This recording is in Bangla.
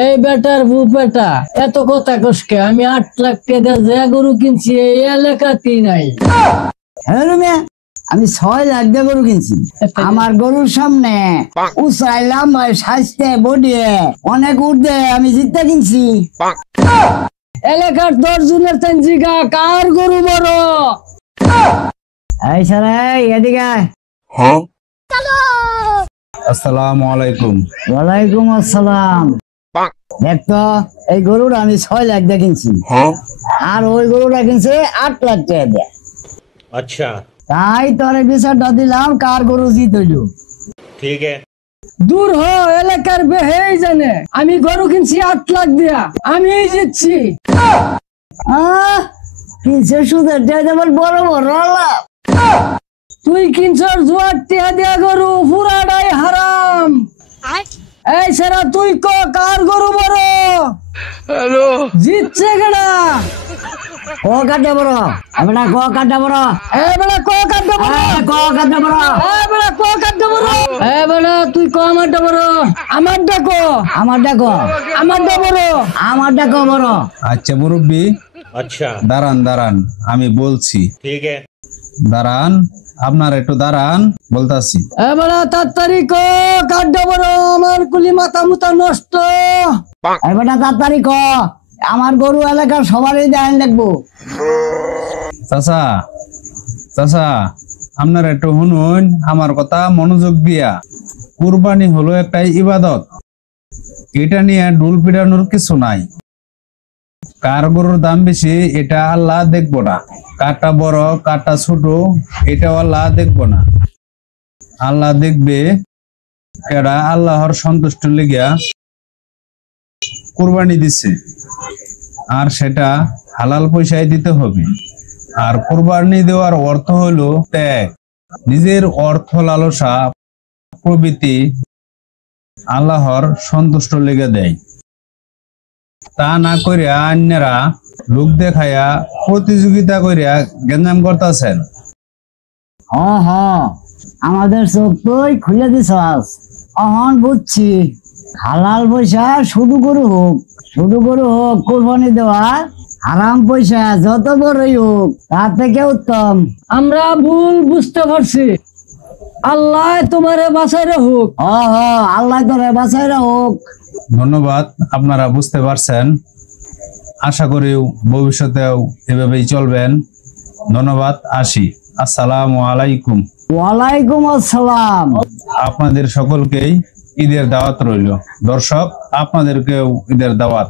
এই বেটার বেটা এত কথা কসকে আমি 8 লাখ টাকা যে গরু কিনছি এই এলাকাতেই নাই। হ্যাঁ রুমিয়া, আমি 6 লাখ দিয়ে গরু কিনছি। আমার গরুর সামনে উচাইলাম স্বাস্থ্য বডি অনেক উঠে আমি জিততে কিনছি। এলাকার 10 জনের জিগা কার গরু বড়? এই সারা এদিকে। হ্যাঁ, আসসালামু আলাইকুম। ওয়ালাইকুম আসসালাম। দেখতো এই গরুটা আমি 6 লাখ দিয়ে কিনছি, আর ওই গরুটা কিনছে 8 লাখ টাকা দিয়ে। अच्छा, তাই তোর বিচারটা দিলাম কার গরু জিত হইল। ठीक है। দূর হ, এলাকার বেহেই জানে আমি গরু কিনছি 8 লাখ দিয়া, আমি জিতছি। কিনছে সুদের যেমন বড় বড় লাভ। তুই কিনছর জুয়ার টিয়া দিয়া গরু পুরাটাই হারাম। এই সেরা তুই কার গরু বড়? হ্যালো, জিতছে কেডা? ক কাটা বড় আমরা ক কাটা বড় এবেলা কাটতে বড়, ক কাটা বড় এবেলা কাটতে বড়, এবেলা তুই আমারটা বড়, আমারটা আমারটা ক আমারটা বড়, আমারটা ক বড়। আচ্ছা মুরব্বি, अच्छा, দাঁড়ান আমি বলছি। ठीक है। দাঁড়ান, আপনার একটু দাঁড়ান, বলতাছি। এবেলা তাড়াতাড়ি কাটতে বড়, আমার কুলি মাথা মুতা নষ্ট। এবারটা তাড়াতাড়ি ক, আমার গরু এলাকার সবারই দেন লাগবো। চাচা আপনার একটু শুনুন আমার কথা মনোযোগ দিয়া। কুরবানি হলো একটা ইবাদত, এটা নিয়ে ডুল পিটানোর কিছু নাই। কার গরুর দাম বেশি এটা আল্লাহ দেখবো না, কারটা বড় কারটা ছোট এটাও আল্লাহ দেখবো না। আল্লাহ দেখবে কেডা আল্লাহর সন্তুষ্ট লেগিয়া কুরবানি দিছে, আর সেটা হালাল পয়সায় দিতে হবে। আর কুরবানি দেওয়ার অর্থ হলো ত্যাগ, নিজের অর্থ লালসা প্রভৃতি আল্লাহর সন্তুষ্ট লেগে দেয়। তা না করিয়া অন্যরা লোক দেখাইয়া প্রতিযোগিতা করিয়া গেঞ্জাম করতেছেন। আমাদের চোখ তুই খুলে দিছাস, অহন বুঝছি। হালাল পয়সা শুধু গরু হোক কোরবানি দেওয়া হারাম পয়সা যত বড়ই হোক তার থেকে উত্তম। আমরা ভুল বুঝতে পারছি, আল্লাহ তোমারে বাঁচাই রাখুক। আল্লাহ তোরে বাঁচাই রাখুক। ধন্যবাদ, আপনারা বুঝতে পারছেন। আশা করি ভবিষ্যতেও এভাবেই চলবেন। ধন্যবাদ, আসি। আসসালামু আলাইকুম। ওয়ালাইকুম আসসালাম। আপনাদের সকলকেই ঈদের দাওয়াত রইল। দর্শক, আপনাদেরকেও ঈদের দাওয়াত।